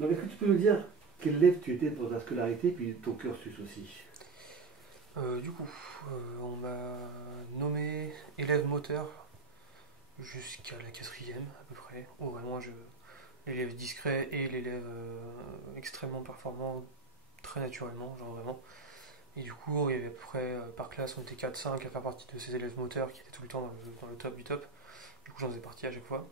Donc, est-ce que tu peux nous dire quel élève tu étais pour ta scolarité, puis ton cursus aussi? Du coup, on m'a nommé élève moteur jusqu'à la quatrième à peu près, où vraiment l'élève discret et l'élève extrêmement performant très naturellement, genre vraiment. Et du coup, il y avait à peu près par classe, on était 4-5 à faire partie de ces élèves moteurs qui étaient tout le temps dans le top du top. Du coup, j'en faisais partie à chaque fois.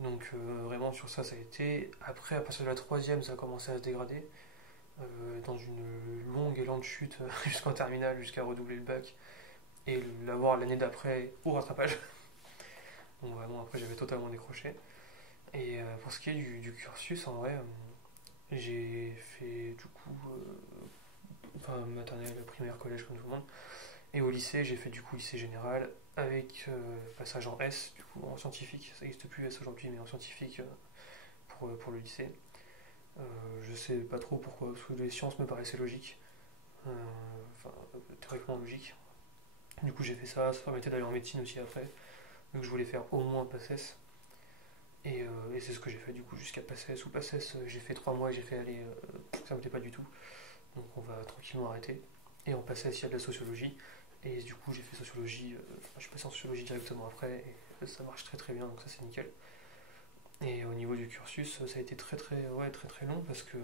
Donc vraiment sur ça, ça a été. Après, à partir de la troisième, ça a commencé à se dégrader. Dans une longue et lente chute jusqu'en terminale, jusqu'à redoubler le bac et l'avoir l'année d'après au rattrapage. Donc vraiment, après, j'avais totalement décroché. Et pour ce qui est du cursus, en vrai, j'ai fait du coup, enfin, maternelle, primaire, collège, comme tout le monde. Et au lycée, j'ai fait du coup lycée général avec passage en S, du coup en scientifique. Ça n'existe plus S aujourd'hui, mais en scientifique pour le lycée. Je sais pas trop pourquoi, parce que les sciences me paraissaient logiques. Euh, enfin, théoriquement logique. Du coup, j'ai fait ça. Ça permettait d'aller en médecine aussi après. Donc, je voulais faire au moins PACES. Et c'est ce que j'ai fait du coup jusqu'à PACES. Ou PACES, j'ai fait 3 mois et j'ai fait aller. Ça me plaît pas du tout. Donc, on va tranquillement arrêter. Et en PACES, il y a de la sociologie. Et du coup, j'ai fait sociologie. Je suis passé en sociologie directement après. Et ça marche très très bien. Donc, ça, c'est nickel. Et au niveau du cursus, ça a été très très, ouais, très, très long parce que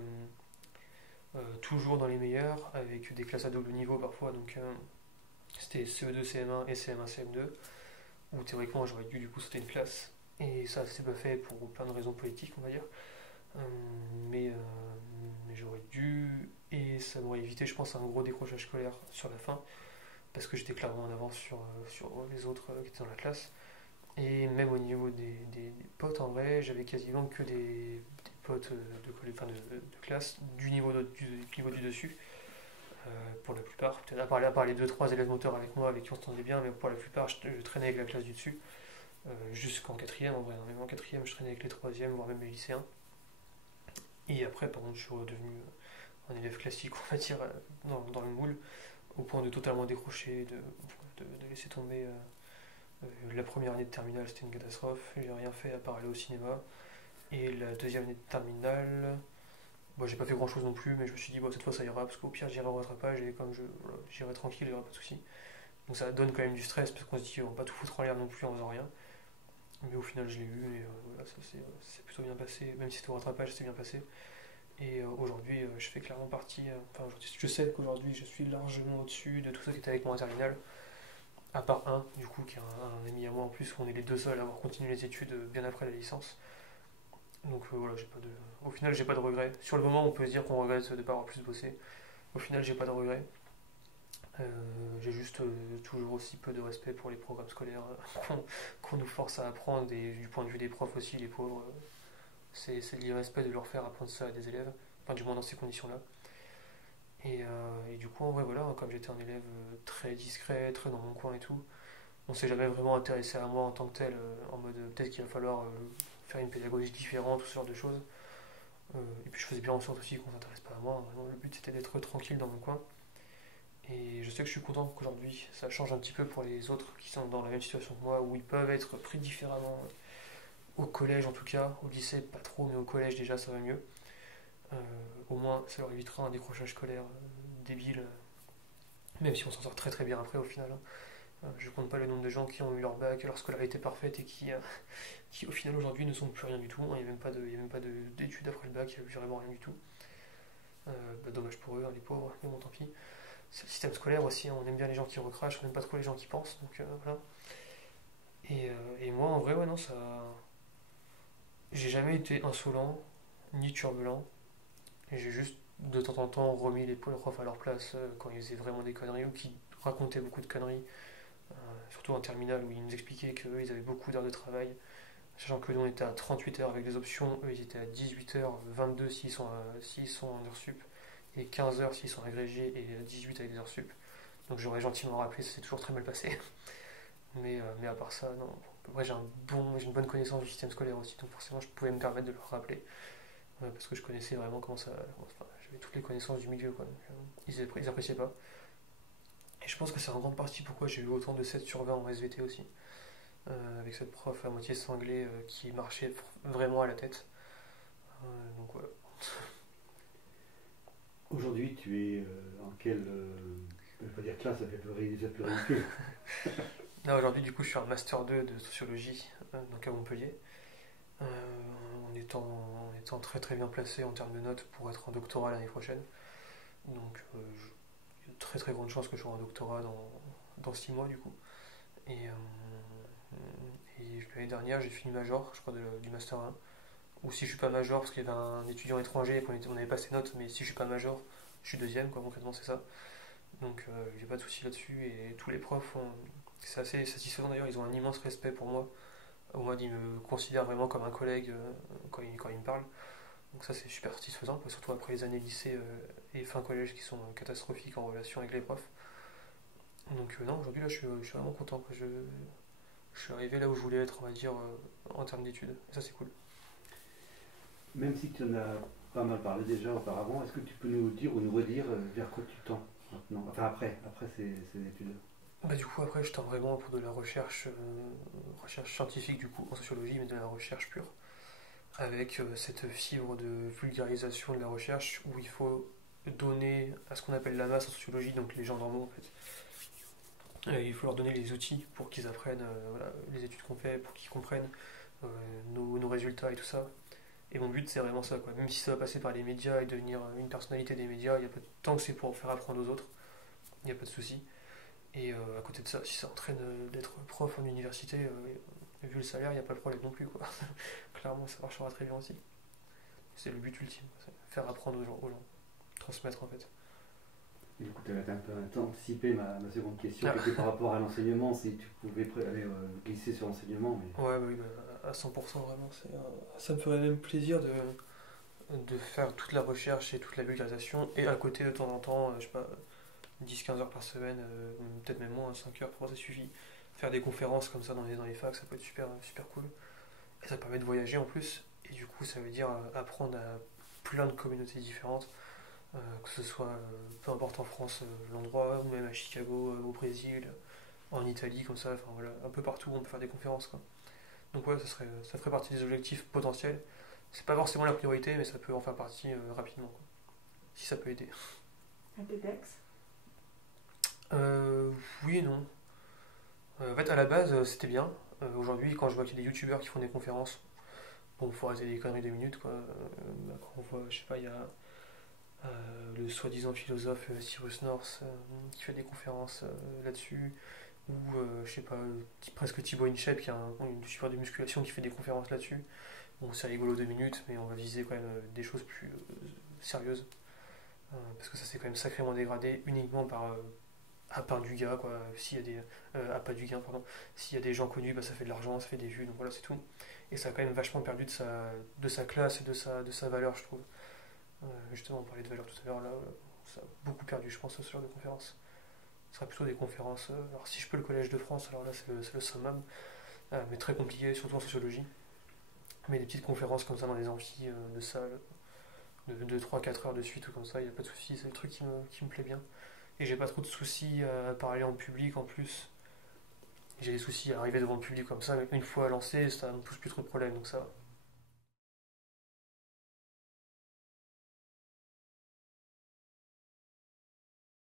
toujours dans les meilleurs, avec des classes à double niveau parfois. Donc, c'était CE2, CM1 et CM1, CM2, où théoriquement j'aurais dû du coup sauter une classe. Et ça, c'est pas fait pour plein de raisons politiques, on va dire. Euh, mais, euh, mais j'aurais dû, et ça m'aurait évité, je pense, un gros décrochage scolaire sur la fin, parce que j'étais clairement en avance sur les autres qui étaient dans la classe. Et même au niveau des potes, en vrai, j'avais quasiment que des potes enfin de classe du niveau du dessus. Pour la plupart, peut-être à part les deux trois élèves moteurs avec moi avec qui on s'entendait bien, mais pour la plupart je traînais avec la classe du dessus, jusqu'en quatrième en vrai, hein. Même en quatrième je traînais avec les troisièmes, voire même les lycéens. Et après par contre je suis redevenu un élève classique, on va dire, dans le moule, au point de totalement décrocher, de laisser tomber. La première année de terminale c'était une catastrophe, j'ai rien fait à part aller au cinéma. Et la deuxième année de terminale, bon, j'ai pas fait grand chose non plus, mais je me suis dit, bon, cette fois ça ira, parce qu'au pire j'irai au rattrapage et comme voilà, j'irai tranquille, il n'y aura pas de soucis. Donc ça donne quand même du stress parce qu'on se dit on va pas tout foutre en l'air non plus en faisant rien. Mais au final je l'ai eu et voilà, ça s'est plutôt bien passé. Même si c'était au rattrapage, c'est bien passé. Et aujourd'hui, je fais clairement partie. Enfin, je sais qu'aujourd'hui je suis largement au-dessus de tout ça qui était avec moi en terminale. À part un, du coup, qui est un ami à moi en plus, on est les deux seuls à avoir continué les études bien après la licence. Donc voilà, au final, j'ai pas de regrets. Sur le moment, on peut se dire qu'on regrette de ne pas avoir plus bossé. Au final, j'ai pas de regrets. J'ai juste toujours aussi peu de respect pour les programmes scolaires qu'on nous force à apprendre et du point de vue des profs aussi, les pauvres, c'est de l'irrespect de leur faire apprendre ça à des élèves, enfin du moins dans ces conditions-là. Et du coup, en vrai, voilà, comme j'étais un élève très discret, très dans mon coin et tout, on s'est jamais vraiment intéressé à moi en tant que tel, en mode peut-être qu'il va falloir faire une pédagogie différente ou ce genre de choses. Et puis je faisais bien en sorte aussi qu'on s'intéresse pas à moi. Vraiment, le but c'était d'être tranquille dans mon coin. Et je sais que je suis content qu'aujourd'hui ça change un petit peu pour les autres qui sont dans la même situation que moi, où ils peuvent être pris différemment. Au collège en tout cas, au lycée pas trop, mais au collège déjà ça va mieux. Euh, Au moins ça leur évitera un décrochage scolaire débile, même si on s'en sort très très bien après au final, hein. Je compte pas le nombre de gens qui ont eu leur bac, leur scolarité parfaite et qui au final aujourd'hui ne sont plus rien du tout. Il n'y a même pas d'études après le bac, il n'y a vraiment rien du tout. Dommage pour eux, hein, les pauvres, mais bon tant pis. C'est le système scolaire aussi, hein, on aime bien les gens qui recrachent, on n'aime pas trop les gens qui pensent, donc voilà. Et moi, en vrai, ouais, non, ça. J'ai jamais été insolent, ni turbulent. J'ai juste de temps en temps remis les profs à leur place quand ils faisaient vraiment des conneries ou qui racontaient beaucoup de conneries, surtout en terminale où ils nous expliquaient qu'eux ils avaient beaucoup d'heures de travail, sachant que nous on était à 38 heures avec des options, eux ils étaient à 18 heures, 22 s'ils sont en heures sup, et 15 heures s'ils sont agrégés, et 18 avec des heures sup. Donc j'aurais gentiment rappelé, ça s'est toujours très mal passé. Mais à part ça, non. Après, j'ai une bonne connaissance du système scolaire aussi, donc forcément, je pouvais me permettre de leur rappeler, parce que je connaissais vraiment comment ça. Enfin, j'avais toutes les connaissances du milieu, quoi. Donc, ils appréciaient pas. Et je pense que c'est en grande partie pourquoi j'ai eu autant de 7 sur 20 en SVT aussi, avec cette prof à moitié cinglée qui marchait vraiment à la tête. Donc voilà. aujourd'hui, tu es en quelle. Je ne vais pas dire classe, ça fait plus ridicule. Là aujourd'hui du coup je suis en Master 2 de sociologie donc à Montpellier. Euh, en étant très très bien placé en termes de notes pour être en doctorat l'année prochaine. Donc il y a de très très grandes chances que je sois en doctorat dans 6 mois du coup. Et, l'année dernière j'ai fini major, je crois, du Master 1. Ou si je suis pas major, parce qu'il y avait un étudiant étranger et on avait pas ses notes, mais si je suis pas major, je suis deuxième, quoi, concrètement c'est ça. Donc j'ai pas de soucis là-dessus et tous les profs c'est assez satisfaisant d'ailleurs, ils ont un immense respect pour moi. Au moins ils me considèrent vraiment comme un collègue quand ils me parlent. Donc ça c'est super satisfaisant, surtout après les années lycée et fin collège qui sont catastrophiques en relation avec les profs. Donc non, aujourd'hui là je suis vraiment content, quoi. Je suis arrivé là où je voulais être, on va dire, en termes d'études. Et ça c'est cool. Même si tu en as pas mal parlé déjà auparavant, est-ce que tu peux nous dire ou nous redire vers quoi tu tends maintenant? Enfin, après ces études. Bah, du coup après je tends vraiment pour de la recherche scientifique du coup en sociologie, mais de la recherche pure. Avec cette fibre de vulgarisation de la recherche où il faut donner à ce qu'on appelle la masse en sociologie, donc les gens normaux en fait. Il faut leur donner les outils pour qu'ils apprennent voilà, les études qu'on fait, pour qu'ils comprennent nos résultats et tout ça. Et mon but c'est vraiment ça, quoi. Même si ça va passer par les médias et devenir une personnalité des médias, il y a pas de temps que c'est pour faire apprendre aux autres, il n'y a pas de souci. Et à côté de ça, si ça entraîne d'être prof en université, vu le salaire, il n'y a pas de problème non plus, quoi. Clairement, ça marchera très bien aussi. C'est le but ultime, faire apprendre aux gens, transmettre en fait. Et du coup, tu avais un peu anticipé ma seconde question, qui était par rapport à l'enseignement, si tu pouvais aller glisser sur l'enseignement. Mais... Ouais, bah oui, bah, à 100% vraiment. Ça me ferait même plaisir de faire toute la recherche et toute la vulgarisation, et à côté de temps en temps, je sais pas, 10-15 heures par semaine, peut-être même moins, 5 heures, pour moi ça suffit. Faire des conférences comme ça dans les facs, ça peut être super, super cool. Et ça permet de voyager en plus, et du coup ça veut dire apprendre à plein de communautés différentes, que ce soit peu importe en France l'endroit, ou même à Chicago, au Brésil, en Italie, comme ça, enfin voilà, un peu partout on peut faire des conférences, quoi. Donc ouais, ça ferait partie des objectifs potentiels. C'est pas forcément la priorité, mais ça peut en faire partie rapidement, quoi. Si ça peut aider. Un TEDx? Oui et non. En fait, à la base, c'était bien. Aujourd'hui, quand je vois qu'il y a des youtubeurs qui font des conférences, bon, faut arrêter les conneries 2 minutes, quoi. Quand on voit, je sais pas, il y a le soi-disant philosophe Cyrus North qui fait des conférences là-dessus, ou je sais pas, presque Thibaut InShape qui a une youtubeur de musculation qui fait des conférences là-dessus. Bon, c'est rigolo 2 minutes, mais on va viser quand même des choses plus sérieuses. Parce que ça s'est quand même sacrément dégradé uniquement à part du gars, quoi. S'il y a des, à pas du gain, pardon. S'il y a des gens connus, bah, ça fait de l'argent, ça fait des vues, donc voilà, c'est tout. Et ça a quand même vachement perdu de sa classe et de sa valeur, je trouve. Justement, on parlait de valeur tout à l'heure, là, ça a beaucoup perdu, je pense, ce genre de conférences. Ce sera plutôt des conférences. Alors, si je peux, le Collège de France, alors là, c'est le summum, mais très compliqué, surtout en sociologie. Mais des petites conférences comme ça dans les amphis de salles, de 3-4 heures de suite ou comme ça, il n'y a pas de souci, c'est le truc qui me plaît bien. Et j'ai pas trop de soucis à parler en public en plus. J'ai des soucis à arriver devant le public comme ça, mais une fois lancé, ça ne me pose plus trop de problèmes, donc ça va.